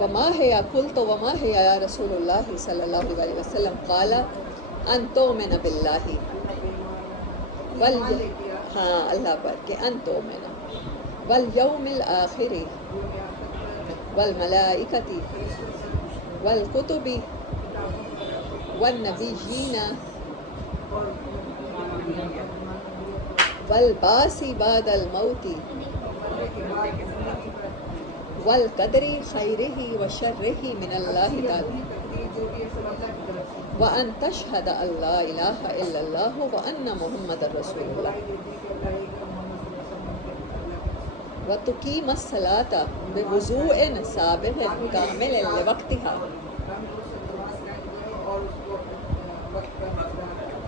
وما ہے قلت وما ہے یا رسول اللہ صلی اللہ علیہ وسلم قال ان تؤمن باللہ ہاں اللہ پر کہ ان تؤمن والیوم الآخر والملائکۃ والکتب والنبیین والبعث بعد الموت والقدر خیرہ وشرہ من اللہ تعالی وان تشہد ان لا الہ الا اللہ وان محمد رسول اللہ وتقیم الصلاۃ بوضوء سابغ کامل لوقتها.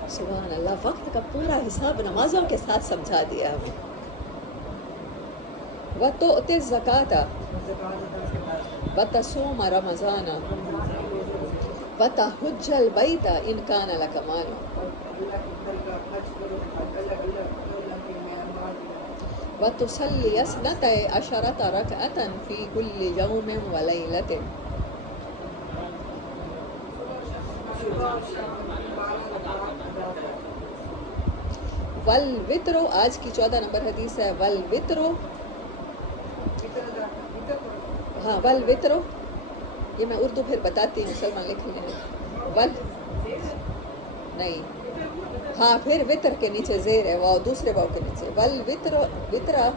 سبحان اللہ، وقت کا پورا حساب نمازوں کے ساتھ سمجھا دیا ہمیں. وتؤتی الزکاۃ وتصوم رمضان وتحج البیت ان کان لک مال وتصلی اثنتی عشرۃ رکعۃ فی کل یوم ولیلۃ. والوتر، آج کی 14 نمبر حدیث ہے. والوتر، ہاں والوتر، یہ میں اردو پھر بتاتی ہوں، سلمان لکھ لیں. نہیں، ہاں پھر وطر کے نیچے زیر ہے، واو دوسرے واو کے نیچے. والوتر وطرا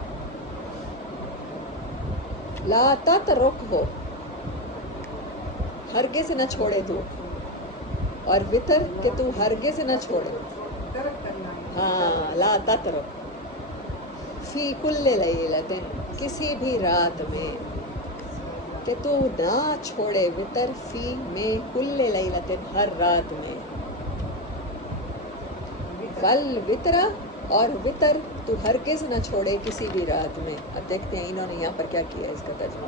لا تترکہ، ہرگز نہ چھوڑے تو، اور وطر کہ تو ہرگز نہ چھوڑے. ہاں لا تترک فی کل لیلۃ، کسی بھی رات میں، کہ تو نہ چھوڑے وطر فی میں کل لیلۃ، ہر رات میں. والوتر، اور وطر تو ہرگز نہ چھوڑے کسی بھی رات میں. اب دیکھتے ہیں انہوں نے یہاں پر کیا کیا اس کا ترجمہ.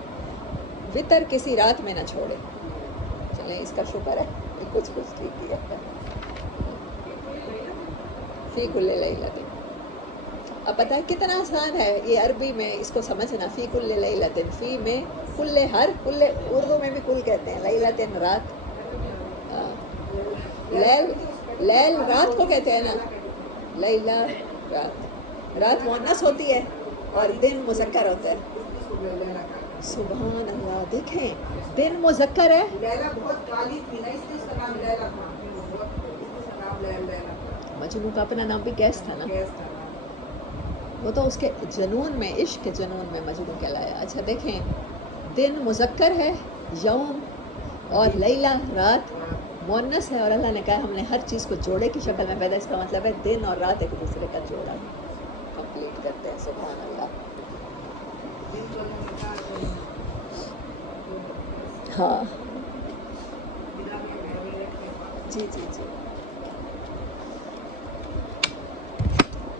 وطر کسی رات میں نہ چھوڑے. چلیں اس کا شکر ہے کچھ ٹھیک کیا ہے. فی کل لیلۃ، اب پتہ ہے کتنا آسان ہے یہ عربی میں اس کو سمجھنا. فی کل لیلۃ، فی میں کل، ہر کل، اردو میں بھی کل کہتے ہیں. لیلۃ رات، لیل رات کو کہتے ہیں نا، لیلہ رات. رات مؤنث ہوتی ہے اور دن مذکر ہوتا ہے. سبحان اللہ، دیکھیں دن مذکر ہے. مجنوں کا اپنا نام بھی قیس تھا نا، وہ تو اس کے جنون میں، عشق کے جنون میں مجنوں کہلایا. اچھا دیکھیں، دن مذکر ہے یوم، اور لیلہ رات مؤنث ہے. اور اللہ نے کہا ہم نے ہر چیز کو جوڑے کی شکل میں پیدا. اس کا مطلب ہے دن اور رات ایک دوسرے کا جوڑا کمپلیٹ کرتے ہیں. سبحان اللہ. ہاں جی جی جی.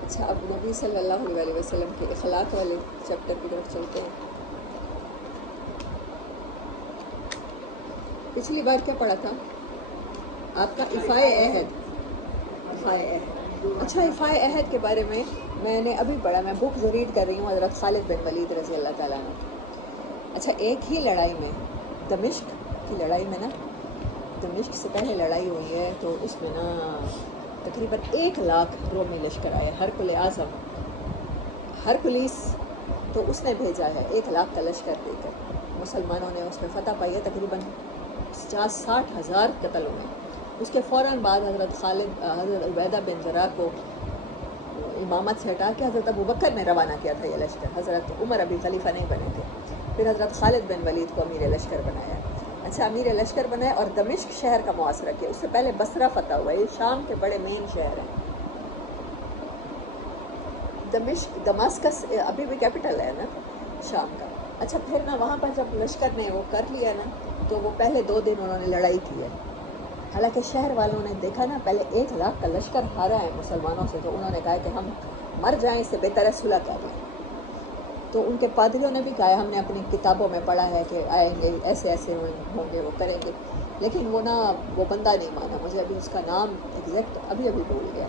اچھا اب نبی صلی اللہ علیہ وسلم کے اخلاق والے چیپٹر کی طرف چلتے ہیں. پچھلی بار کیا پڑھا تھا آپ کا؟ افائے عہد. افائے عہد، اچھا افائے عہد کے بارے میں نے ابھی پڑھا. میں بک ریڈ کر رہی ہوں حضرت خالد بن ولید رضی اللہ تعالیٰ عنہ. اچھا ایک ہی لڑائی میں، دمشق کی لڑائی میں نا، دمشق سے پہلے لڑائی ہوئی ہے تو اس میں نا تقریباً 1,00,000 رومی لشکر آئے. ہرقل اعظم، ہرکلیس، تو اس نے بھیجا ہے 1,00,000 کا لشکر دے کر. مسلمانوں نے اس میں فتح پائی ہے. تقریباً 50-60 ہزار قتل ہوئے. اس کے فوراً بعد حضرت عبیدہ بن جراح کو امامت سے ہٹا کے حضرت ابوبکر نے روانہ کیا تھا یہ لشکر. حضرت عمر ابھی خلیفہ نہیں بنے تھے. پھر حضرت خالد بن ولید کو امیر لشکر بنایا. اچھا امیر لشکر بنایا اور دمشق شہر کا محاصرہ کیا. اس سے پہلے بصرہ فتح ہوا. یہ شام کے بڑے مین شہر ہیں. دمشق، دماسکس ابھی بھی کیپٹل ہے نا شام کا. اچھا پھر نا وہاں پر جب لشکر نے وہ کر لیا نا تو وہ پہلے 2 دن انہوں نے لڑائی کی ہے. حالانکہ شہر والوں نے دیکھا نا پہلے 1,00,000 کا لشکر ہارا ہے مسلمانوں سے، تو انہوں نے کہا کہ ہم مر جائیں، اس سے بہتر ہے صلح کر لیں. تو ان کے پادریوں نے بھی کہا ہم نے اپنی کتابوں میں پڑھا ہے کہ آئیں گے، ایسے ایسے ہوں گے، وہ کریں گے. لیکن وہ بندہ نہیں مانا. مجھے ابھی اس کا نام ایگزیکٹ ابھی بھول گیا.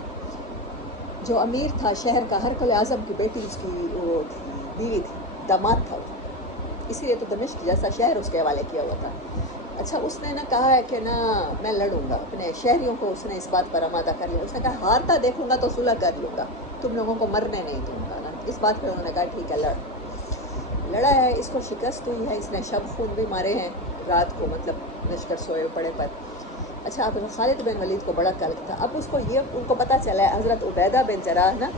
جو امیر تھا شہر کا، ہرقل اعظم کی بیٹی اس کی وہ بیوی تھی، داماد تھا وہ. اسی لیے تو دمشق جیسا شہر اس کے حوالے کیا ہوا تھا. اچھا اس نے نا کہا ہے کہ نا میں لڑوں گا اپنے شہریوں کو, اس نے اس بات پر آمادہ کر لیا. اس نے کہا ہارتا دیکھوں گا تو صلح کر لوں گا, تم لوگوں کو مرنے نہیں دوں گا نا. اس بات پہ انہوں نے کہا ٹھیک ہے لڑا ہے. اس کو شکست ہوئی ہے, اس نے شب خون بھی مارے ہیں رات کو, مطلب لشکر سوئے پڑے پر. اچھا اب خالد بن ولید کو بڑا کلک تھا. اب اس کو یہ ان کو پتہ چلا ہے حضرت عبیدہ بن جراح نا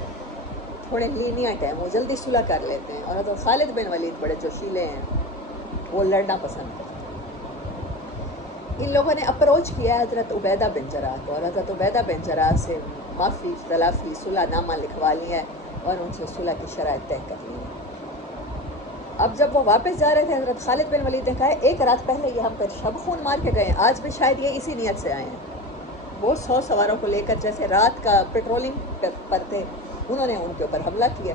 تھوڑے لینیٹ ہیں, وہ جلدی صلح کر لیتے ہیں, اور حضرت خالد بن ولید بڑے جوشیلے ہیں, وہ لڑنا پسند کرتے ہیں. ان لوگوں نے اپروچ کیا ہے حضرت عبیدہ بن جراح کو, اور حضرت عبیدہ بن جراح سے معافی تلافی صلح نامہ لکھوا لیا ہے اور ان سے صلح کی شرائط طے کر لی ہیں. اب جب وہ واپس جا رہے تھے حضرت خالد بن ولید نے کہا ایک رات پہلے یہ ہم پر شب خون مار کے گئے ہیں, آج بھی شاید یہ اسی نیت سے آئے ہیں. وہ 100 سواروں کو لے کر جیسے رات کا پیٹرولنگ پر تھے, انہوں نے ان کے اوپر حملہ کیا.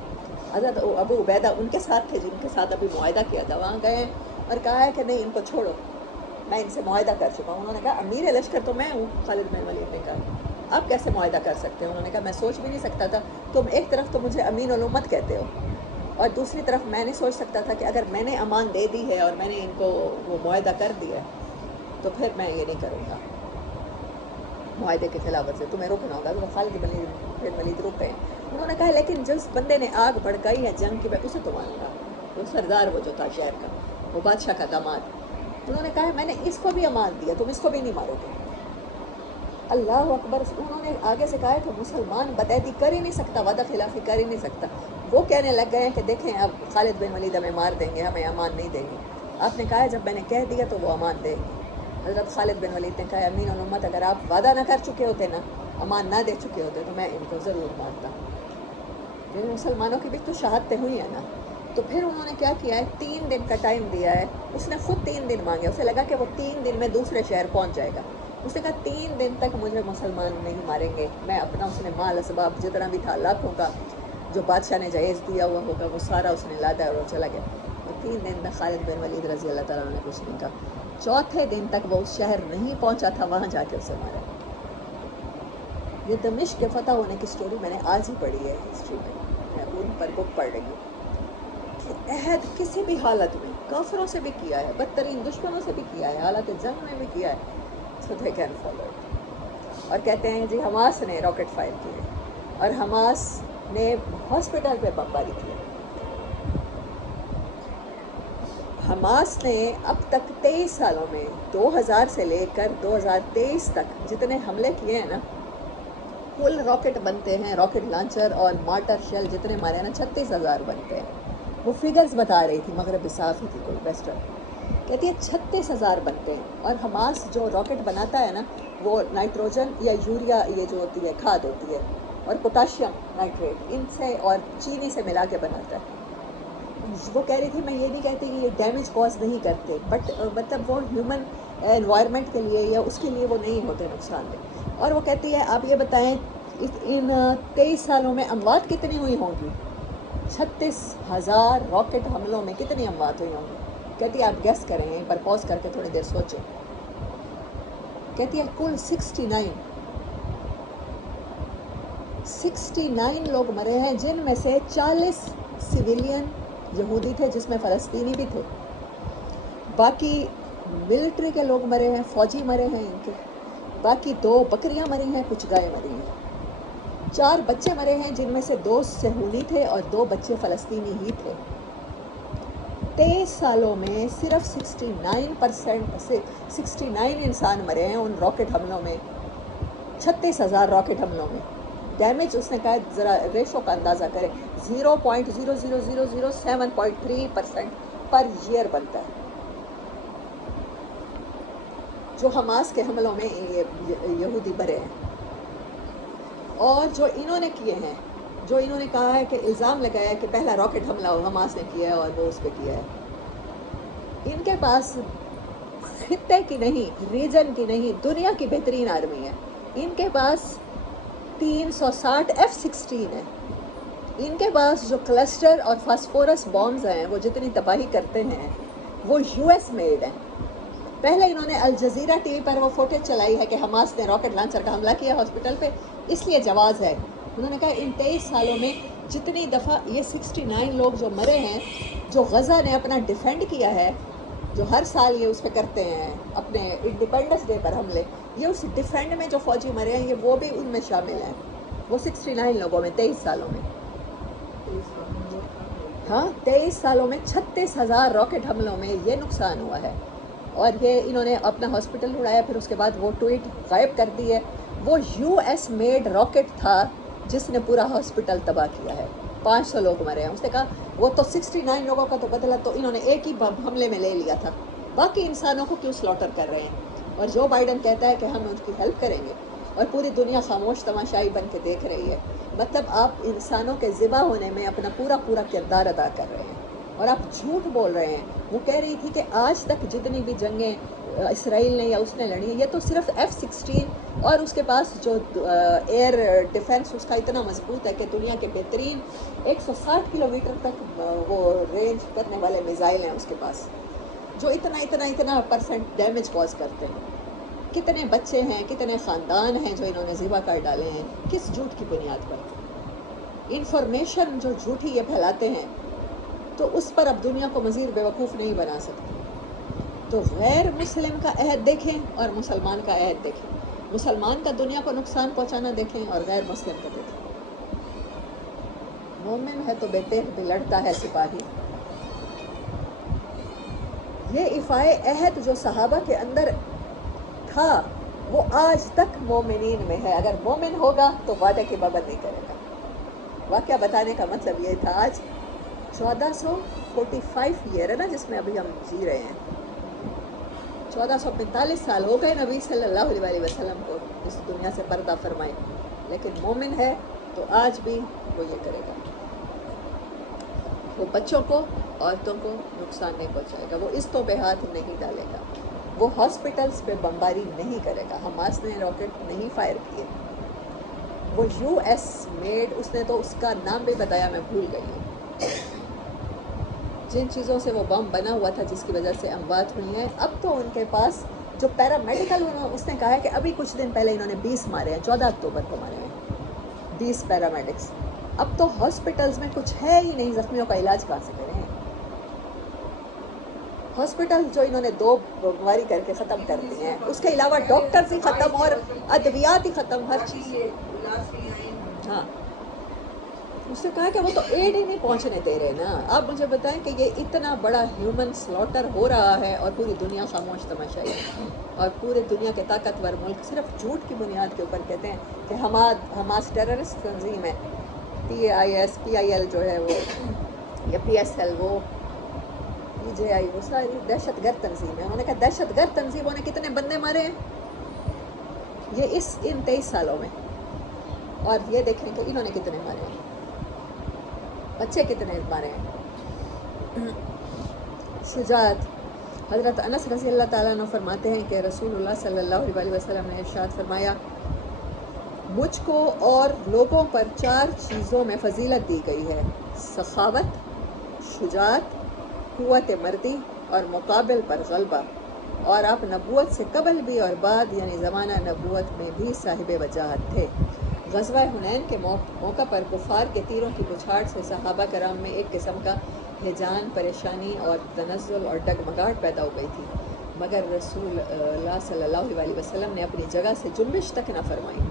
حضرت ابو عبیدہ ان کے ساتھ تھے جن کے ساتھ ابھی معاہدہ کیا تھا, وہاں گئے اور کہا ہے کہ نہیں ان کو چھوڑو, میں ان سے معاہدہ کر چکا ہوں. انہوں نے کہا امیر لشکر تو میں ہوں. خالد بن ولید نے کہا آپ کیسے معاہدہ کر سکتے ہو؟ انہوں نے کہا میں سوچ بھی نہیں سکتا تھا, تم ایک طرف تو مجھے امین الامت کہتے ہو, اور دوسری طرف میں نہیں سوچ سکتا تھا کہ اگر میں نے امان دے دی ہے اور میں نے ان کو وہ معاہدہ کر دیا ہے تو پھر میں یہ نہیں کروں گا معاہدے کے خلاف سے, تمہیں رکنا ہوگا. تو خالد بن ولید رک گئے. انہوں نے کہا لیکن جس بندے نے آگ بھڑکائی ہے جنگ کی, میں اسے تو مانوں گا, وہ سردار وہ جو تھا شہر کا, وہ بادشاہ کا داماد. انہوں نے کہا میں نے اس کو بھی امان دیا, تم اس کو بھی نہیں مارو گے. اللہ اکبر. انہوں نے آگے سے کہا کہ مسلمان بدعہدی کر ہی نہیں سکتا, وعدہ خلافی کر ہی نہیں سکتا. وہ کہنے لگ گئے ہیں کہ دیکھیں اب خالد بن ولید ہمیں مار دیں گے, ہمیں امان نہیں دیں گے. آپ نے کہا جب میں نے کہہ دیا تو وہ امان دیں گے. حضرت خالد بن ولید نے کہا امین الامت اگر آپ وعدہ نہ کر چکے ہوتے نا, امان نہ دے چکے ہوتے, تو میں ان کو ضرور مارتا. لیکن مسلمانوں کی بھی تو شہادتیں ہوئی ہیں نا. تو پھر انہوں نے کیا کیا ہے, 3 دن کا ٹائم دیا ہے. اس نے خود 3 دن مانگے, اسے لگا کہ وہ 3 دن میں دوسرے شہر پہنچ جائے گا. اس نے کہا 3 دن تک مجھے مسلمان نہیں ماریں گے, میں اپنا, اس نے مال اسباب جتنا بھی تھا لاکھوں کا جو بادشاہ نے جہیز دیا ہوا ہوگا وہ سارا اس نے لادا اور وہ چلا گیا. اور 3 دن میں خالد بن ولید رضی اللہ تعالیٰ نے کچھ نہیں کہا. چوتھے دن تک وہ اس شہر نہیں پہنچا تھا, وہاں جا کے اسے مارا. یہ دمشق کے فتح ہونے کی سٹوری میں نے آج ہی پڑھی ہے ہسٹری میں ان پر بک پڑھ رہی ہوں. عہد کسی بھی حالت میں کافروں سے بھی کیا ہے, بدترین دشمنوں سے بھی کیا ہے, حالات جنگ میں بھی کیا ہے, so they can follow it. اور کہتے ہیں جی حماس نے راکٹ فائر کیے, اور حماس نے ہاسپٹل پہ بمباری کی. حماس نے اب تک 23 سالوں میں 2000 سے لے کر 2023 تک جتنے حملے کیے ہیں نا, کل راکٹ بنتے ہیں, راکٹ لانچر اور مارٹر شیل جتنے مارے ہیں نا 36,000 بنتے ہیں. وہ فگرز بتا رہی تھی, مغرب صاف ہی تھی کوئی ویسٹرن, کہتی ہے 36,000 بنتے ہیں. اور حماس جو راکٹ بناتا ہے نا وہ نائٹروجن یا یوریا یہ جو ہوتی ہے کھاد ہوتی ہے, اور پوٹاشیم نائٹریٹ ان سے اور چینی سے ملا کے بناتا ہے. وہ کہہ رہی تھی میں یہ نہیں کہتی کہ یہ ڈیمیج کاز نہیں کرتے, بٹ مطلب وہ ہیومن انوائرمنٹ کے لیے یا اس کے لیے وہ نہیں ہوتے نقصان دہ. اور وہ کہتی ہے آپ یہ بتائیں ان 23 سالوں میں اموات کتنی ہوئی ہوں گی؟ 36,000 راکٹ حملوں میں کتنی اموات ہوئی ہوں گی؟ کہتی ہے آپ گیس کریں, یہیں پر پوز کر کے تھوڑی دیر سوچیں. کہتی ہے کل 69 لوگ مرے ہیں, جن میں سے 40 سویلین یہودی تھے جس میں فلسطینی بھی تھے, باقی ملٹری کے لوگ مرے ہیں, فوجی مرے ہیں ان کے, باقی 2 بکریاں مری ہیں, کچھ گائے مری ہیں, 4 بچے مرے ہیں جن میں سے 2 صہیونی تھے اور 2 بچے فلسطینی ہی تھے. 23 سالوں میں صرف 69 انسان مرے ہیں ان راکٹ حملوں میں, 36,000 راکٹ حملوں میں. ڈیمیج اس نے کہا ذرا ریشو کا اندازہ کریں, 0.00007.3% پر ایئر بنتا ہے جو حماس کے حملوں میں یہودی مرے ہیں. اور جو انہوں نے کیے ہیں, جو انہوں نے کہا ہے کہ الزام لگایا ہے کہ پہلا راکٹ حملہ حماس نے کیا ہے اور وہ اس پہ کیا ہے, ان کے پاس خطے کی نہیں, ریجن کی نہیں, دنیا کی بہترین آرمی ہے. ان کے پاس 360 F-16 ہے. ان کے پاس جو کلسٹر اور فاسفورس بامز ہیں وہ جتنی تباہی کرتے ہیں وہ US میڈ ہیں. پہلے انہوں نے الجزیرہ ٹی وی پر وہ فوٹیج چلائی ہے کہ حماس نے راکٹ لانچر کا حملہ کیا ہاسپٹل پہ, اس لیے جواز ہے. انہوں نے کہا ان 23 سالوں میں جتنی دفعہ یہ 69 لوگ جو مرے ہیں، جو غزہ نے اپنا ڈیفینڈ کیا ہے، جو ہر سال یہ اس پہ کرتے ہیں اپنے انڈیپینڈنس ڈے پر حملے، یہ اس ڈیفینڈ میں جو فوجی مرے ہیں یہ وہ بھی ان میں شامل ہیں، وہ 69 لوگوں میں 23 سالوں میں، ہاں 23 سالوں میں 36,000 راکٹ حملوں میں یہ نقصان ہوا ہے. اور یہ انہوں نے اپنا ہاسپٹل اڑایا، پھر اس کے بعد وہ ٹویٹ غائب کر دی ہے. وہ US میڈ راکٹ تھا جس نے پورا ہاسپٹل تباہ کیا ہے، 500 لوگ مرے ہیں. اس نے کہا وہ تو 69 لوگوں کا تو بدلہ تو انہوں نے ایک ہی حملے میں لے لیا تھا، باقی انسانوں کو کیوں سلاٹر کر رہے ہیں. اور جو بائیڈن کہتا ہے کہ ہم ان کی ہیلپ کریں گے اور پوری دنیا خاموش تماشائی بن کے دیکھ رہی ہے، مطلب آپ انسانوں کے ذبح ہونے میں اپنا پورا کردار ادا کر رہے ہیں اور آپ جھوٹ بول رہے ہیں. وہ کہہ رہی تھی کہ آج تک جتنی بھی جنگیں اسرائیل نے یا اس نے لڑی ہیں، یہ تو صرف F-16 اور اس کے پاس جو ایئر ڈیفنس اس کا اتنا مضبوط ہے کہ دنیا کے بہترین 160 کلومیٹر تک وہ رینج کرنے والے میزائل ہیں اس کے پاس، جو اتنا پرسنٹ ڈیمیج کاز کرتے ہیں. کتنے بچے ہیں، کتنے خاندان ہیں جو انہوں نے ذبح کر ڈالے ہیں، کس جھوٹ کی بنیاد پر؟ انفارمیشن جو جھوٹی یہ پھیلاتے ہیں تو اس پر اب دنیا کو مزید بیوقوف نہیں بنا سکتے. تو غیر مسلم کا عہد دیکھیں اور مسلمان کا عہد دیکھیں. مسلمان کا دنیا کو نقصان پہنچانا دیکھیں اور غیر مسلم کا دیکھیں. مومن ہے تو بیٹے بھی لڑتا ہے سپاہی. یہ ایفائے عہد جو صحابہ کے اندر تھا وہ آج تک مومنین میں ہے. اگر مومن ہوگا تو وعدے کی پابندی نہیں کرے گا. واقعہ بتانے کا مطلب یہ تھا، آج 1445 ایئر ہے نا جس میں ابھی ہم جی رہے ہیں، 1445 سال ہو گئے نبی صلی اللہ علیہ وسلم کو اس دنیا سے پردہ فرمائے، لیکن مومن ہے تو آج بھی وہ یہ کرے گا. وہ بچوں کو، عورتوں کو نقصان نہیں پہنچائے گا، وہ اس تو پہ ہاتھ نہیں ڈالے گا، وہ ہاسپٹلز پہ بمباری نہیں کرے گا. حماس نے راکٹ نہیں فائر کیے، وہ US میڈ، اس نے تو اس کا نام بھی بتایا میں بھول گئی ہوں، جن چیزوں سے وہ بم بنا ہوا تھا جس کی وجہ سے اموات ہوئی ہیں. اب تو ان کے پاس جو پیرامیڈیکل، اس نے کہا ہے کہ ابھی کچھ دن پہلے انہوں نے 20 مارے ہیں، 14 اکتوبر کو مارے ہیں 20 پیرامیڈکس. اب تو ہاسپٹلز میں کچھ ہے ہی نہیں، زخمیوں کا علاج کہاں سے کریں. ہاسپٹل جو انہوں نے 2 بیماری کر کے ختم کر دی ہیں، اس کے علاوہ ڈاکٹرز ہی ختم اور ادویات ہی ختم، ہر چیز. ہاں اس نے کہا کہ وہ تو ایڈ ہی نہیں پہنچنے دے رہے نا. آپ مجھے بتائیں کہ یہ اتنا بڑا ہیومن سلاٹر ہو رہا ہے اور پوری دنیا خاموش تماشائی ہے، اور پورے دنیا کے طاقتور ملک صرف جھوٹ کی بنیاد کے اوپر کہتے ہیں کہ حماس ٹیررسٹ تنظیم ہے، PIS PIL جو ہے وہ، یا PSL وہ، PJI وہ ساری دہشت گرد تنظیم ہے. انہوں نے کہا دہشت گرد تنظیموں نے کتنے بندے مارے ہیں یہ ان 23 سالوں میں، اور یہ دیکھیں کہ انہوں نے کتنے مارے ہیں، بچے کتنے مارے ہیں. شجاعت. حضرت انس رضی اللہ تعالیٰ عنہ فرماتے ہیں کہ رسول اللہ صلی اللہ علیہ وسلم نے ارشاد فرمایا، مجھ کو اور لوگوں پر 4 چیزوں میں فضیلت دی گئی ہے: سخاوت، شجاعت، قوت مردی اور مقابل پر غلبہ. اور آپ نبوت سے قبل بھی اور بعد یعنی زمانہ نبوت میں بھی صاحب وجاہت تھے. غزوہ حنین کے موقع پر کفار کے تیروں کی بچھاڑ سے صحابہ کرام میں ایک قسم کا ہیجان، پریشانی اور تنزل اور ڈگمگاہٹ پیدا ہو گئی تھی، مگر رسول اللہ صلی اللہ علیہ وسلم نے اپنی جگہ سے جنبش تک نہ فرمائی.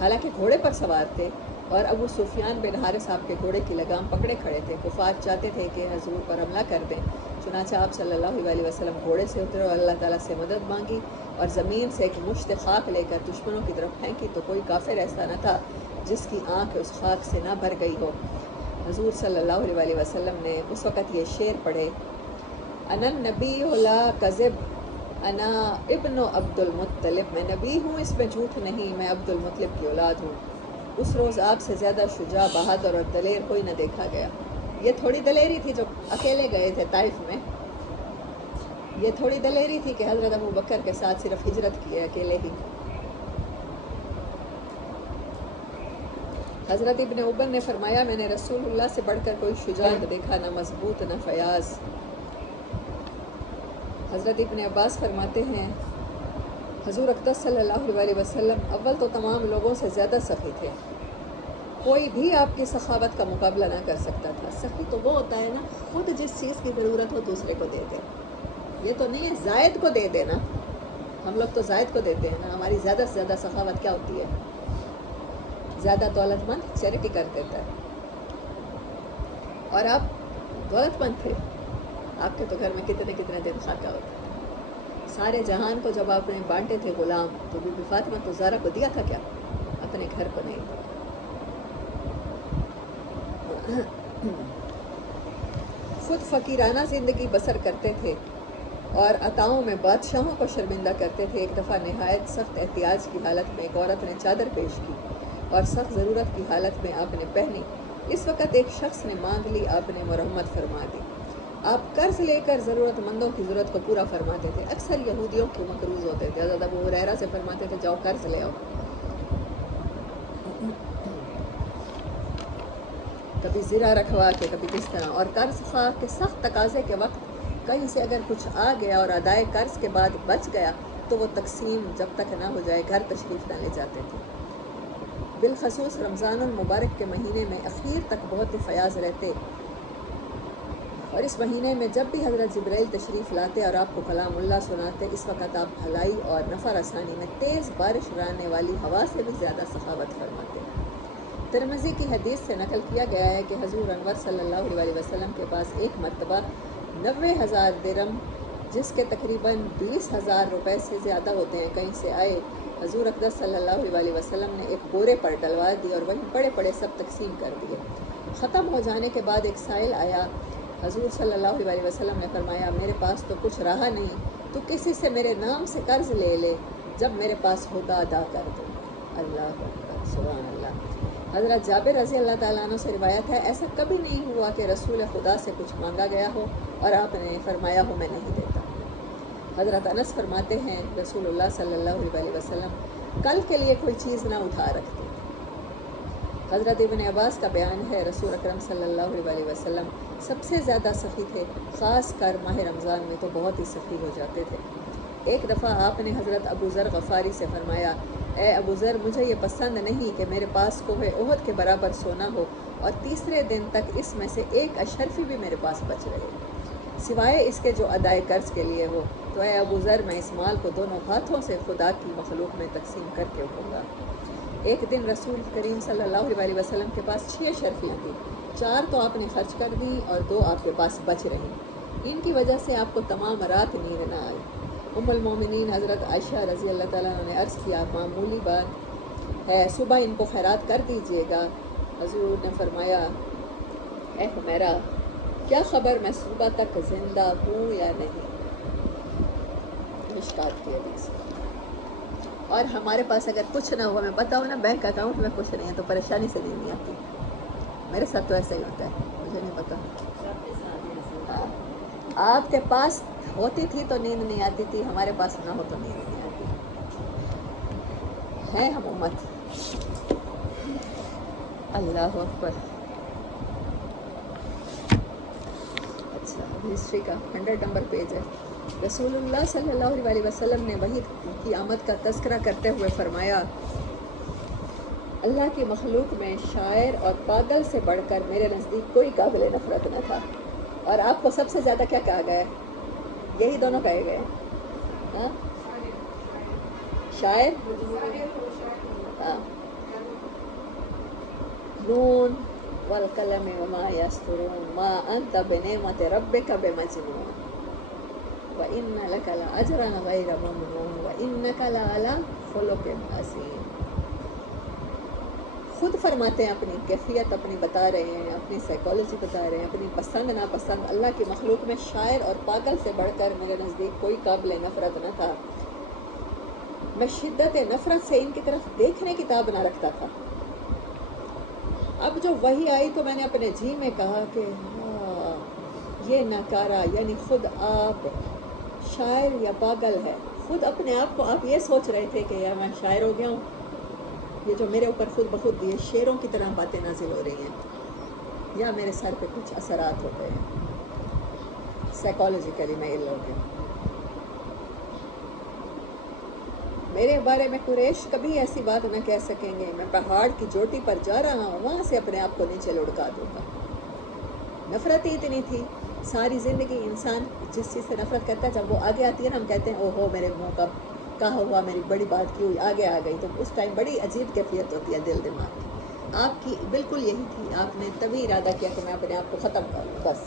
حالانکہ گھوڑے پر سوار تھے اور ابو سفیان بن حارث آپ کے گھوڑے کی لگام پکڑے کھڑے تھے. کفار چاہتے تھے کہ حضور پر حملہ کر دیں، چنانچہ آپ صلی اللہ علیہ وسلم گھوڑے سے اترے اور اللہ تعالیٰ سے مدد مانگی اور زمین سے ایک مشت خاک لے کر دشمنوں کی طرف پھینکی تو کوئی کافر ایسا نہ تھا جس کی آنکھ اس خاک سے نہ بھر گئی ہو. حضور صلی اللہ علیہ وسلم نے اس وقت یہ شعر پڑھے: انا النبی لا کذب انا ابن عبد المطلب، میں نبی ہوں، اس میں جھوٹ نہیں، میں عبد المطلب کی اولاد ہوں. اس روز آپ سے زیادہ شجاع، بہادر اور دلیر کوئی نہ دیکھا گیا. یہ تھوڑی دلیری تھی جو اکیلے گئے تھے طائف میں، یہ تھوڑی دلیری تھی کہ حضرت ابو بکر کے ساتھ صرف ہجرت کی ہے اکیلے ہی. حضرت ابن عبن نے فرمایا، میں نے رسول اللہ سے بڑھ کر کوئی شجاع نہ دیکھا، نہ مضبوط نہ فیاض. حضرت ابن عباس فرماتے ہیں، حضور اقدس صلی اللہ علیہ وسلم اول تو تمام لوگوں سے زیادہ سخی تھے، کوئی بھی آپ کی سخاوت کا مقابلہ نہ کر سکتا تھا. سخی تو وہ ہوتا ہے نا خود جس چیز کی ضرورت ہو دوسرے کو دے دے. یہ تو نہیں ہے زائد کو دے دینا. ہم لوگ تو زائد کو دیتے ہیں نا. ہماری زیادہ سے زیادہ سخاوت کیا ہوتی ہے؟ زیادہ دولت مند چیریٹی کر دیتا ہے. اور آپ دولت مند تھے، آپ کے تو گھر میں کتنے کتنے دن خاکہ ہوتا ہے. سارے جہان کو جب آپ نے بانٹے تھے غلام، تو بی بی فاطمہ تو زہرا کو دیا تھا کیا؟ اپنے گھر کو نہیں دیا. خود فقیرانہ زندگی بسر کرتے تھے اور عطاؤں میں بادشاہوں کو شرمندہ کرتے تھے. ایک دفعہ نہایت سخت احتیاج کی حالت میں ایک عورت نے چادر پیش کی اور سخت ضرورت کی حالت میں آپ نے پہنی. اس وقت ایک شخص نے مانگ لی، آپ نے مرحمت فرما دی. آپ قرض لے کر ضرورت مندوں کی ضرورت کو پورا فرماتے تھے. اکثر یہودیوں کے مقروض ہوتے تھے. حضرت ابو ہریرہ سے فرماتے تھے جاؤ قرض لے آؤ. کبھی زرہ رکھوا کے کبھی کس طرح. اور قرض خواہ کے سخت تقاضے کے وقت کہیں سے اگر کچھ آ گیا اور ادائے قرض کے بعد بچ گیا تو وہ تقسیم جب تک نہ ہو جائے گھر تشریف نہ لے جاتے تھے. بالخصوص رمضان المبارک کے مہینے میں اخیر تک بہت ہی فیاض رہتے، اور اس مہینے میں جب بھی حضرت جبرائیل تشریف لاتے اور آپ کو کلام اللہ سناتے، اس وقت آپ بھلائی اور نفع رسانی میں تیز بارش لانے والی ہوا سے بھی زیادہ سخاوت فرماتے. ترمذی کی حدیث سے نقل کیا گیا ہے کہ حضور انور صلی اللہ علیہ وسلم کے پاس ایک مرتبہ 90,000 درم، جس کے تقریباً 20,000 روپے سے زیادہ ہوتے ہیں، کہیں سے آئے. حضور اقدس صلی اللہ علیہ وسلم نے ایک بورے پر ڈلوا دی اور وہیں پڑے پڑے سب تقسیم کر دیے. ختم ہو جانے کے بعد ایک سائل آیا. حضور صلی اللہ علیہ وسلم نے فرمایا میرے پاس تو کچھ رہا نہیں، تو کسی سے میرے نام سے قرض لے لے، جب میرے پاس ہوگا ادا کر دوں. اللہ اکبر، سبحان اللہ. حضرت جابر رضی اللہ تعالیٰ عنہ سے روایت ہے ایسا کبھی نہیں ہوا کہ رسول خدا سے کچھ مانگا گیا ہو اور آپ نے فرمایا ہو میں نہیں دیتا. حضرت انس فرماتے ہیں رسول اللہ صلی اللہ علیہ وسلم کل کے لیے کوئی چیز نہ اٹھا رکھتے. حضرت ابن عباس کا بیان ہے رسول اکرم صلی اللہ علیہ وسلم سب سے زیادہ سخی تھے، خاص کر ماہ رمضان میں تو بہت ہی سخی ہو جاتے تھے. ایک دفعہ آپ نے حضرت ابو ذر غفاری سے فرمایا اے ابو ذر، مجھے یہ پسند نہیں کہ میرے پاس کوہ احد کے برابر سونا ہو اور تیسرے دن تک اس میں سے ایک اشرفی بھی میرے پاس بچ رہے، سوائے اس کے جو ادائے قرض کے لیے ہو. تو اے ابو ذر، میں اس مال کو دونوں ہاتھوں سے خدا کی مخلوق میں تقسیم کر کے دوں گا. ایک دن رسول کریم صلی اللہ علیہ وسلم کے پاس 6 اشرفیاں تھیں. 4 تو آپ نے خرچ کر دی اور 2 آپ کے پاس بچ رہی. ان کی وجہ سے آپ کو تمام رات نیند نہ آئی. ام المومنین حضرت عائشہ رضی اللہ تعالیٰ عنہ نے عرض کیا معمولی بات ہے، صبح ان کو خیرات کر دیجیے گا. حضور نے فرمایا اے حمیرہ، کیا خبر میں صبح تک زندہ ہوں یا نہیں. مشکات کی حدیث. اور ہمارے پاس اگر کچھ نہ ہوا، میں بتاؤں نا بینک اکاؤنٹ میں کچھ نہیں ہے تو پریشانی سے نہیں آتی. میرے ساتھ تو ایسا ہی ہوتا ہے، مجھے نہیں پتا. آپ کے پاس ہوتی تھی تو نیند نہیں آتی تھی، ہمارے پاس نہ ہو تو نیند نہیں آتی ہے. ہم امت. اللہ اکبر. اچھا، ہسٹری کا 100 نمبر پیج ہے. رسول اللہ صلی اللہ علیہ وسلم نے وحی کی آمد کا تذکرہ کرتے ہوئے فرمایا اللہ کی مخلوق میں شاعر اور پاگل سے بڑھ کر میرے نزدیک کوئی قابل نفرت نہ تھا. اور آپ کو سب سے زیادہ کیا کہا گیا ہے؟ یہی دونوں کہے گئے. ہاں، شاعر، ہاں، نون والقلم وما یسطرون ما انت بنعمت ربک بمجنون وَإِنَّ لَكَ لَأَجْرًا غَيْرَ مَمْنُونٍ وَإِنَّكَ لَعَلَىٰ خُلُقٍ عَظِيمٍ. خود فرماتے ہیں، اپنی کیفیت اپنی بتا رہے ہیں، اپنی سائیکالوجی بتا رہے ہیں، اپنی پسند ناپسند. اللہ کی مخلوق میں شاعر اور پاگل سے بڑھ کر میرے نزدیک کوئی قابل نفرت نہ تھا. میں شدت نفرت سے ان کی طرف دیکھنے کی تاب نہ رکھتا تھا. اب جو وحی آئی تو میں نے اپنے جی میں کہا کہ یہ ناکارہ، یعنی خود آپ شاعر یا پاگل ہے. خود اپنے آپ کو آپ یہ سوچ رہے تھے کہ یا میں شاعر ہو گیا ہوں، یہ جو میرے اوپر خود بخود یہ شعروں کی طرح باتیں نازل ہو رہی ہیں، یا میرے سر پہ کچھ اثرات ہو گئے ہیں، سائیکالوجیکلی میں اِل ہو گیا. میرے بارے میں قریش کبھی ایسی بات نہ کہہ سکیں گے، میں پہاڑ کی چوٹی پر جا رہا ہوں، وہاں سے اپنے آپ کو نیچے لڑکا دوں گا۔ نفرت ہی اتنی تھی، ساری زندگی انسان جس چیز سے نفرت کرتا ہے جب وہ آگے آتی ہے نا، ہم کہتے ہیں او ہو میرے منہ کا کہا ہوا میری بڑی بات کی ہوئی آگے آ گئی، تو اس ٹائم بڑی عجیب کیفیت ہوتی ہے دل دماغ کی۔ آپ کی بالکل یہی تھی، آپ نے تبھی ارادہ کیا کہ میں اپنے آپ کو ختم کر لوں بس۔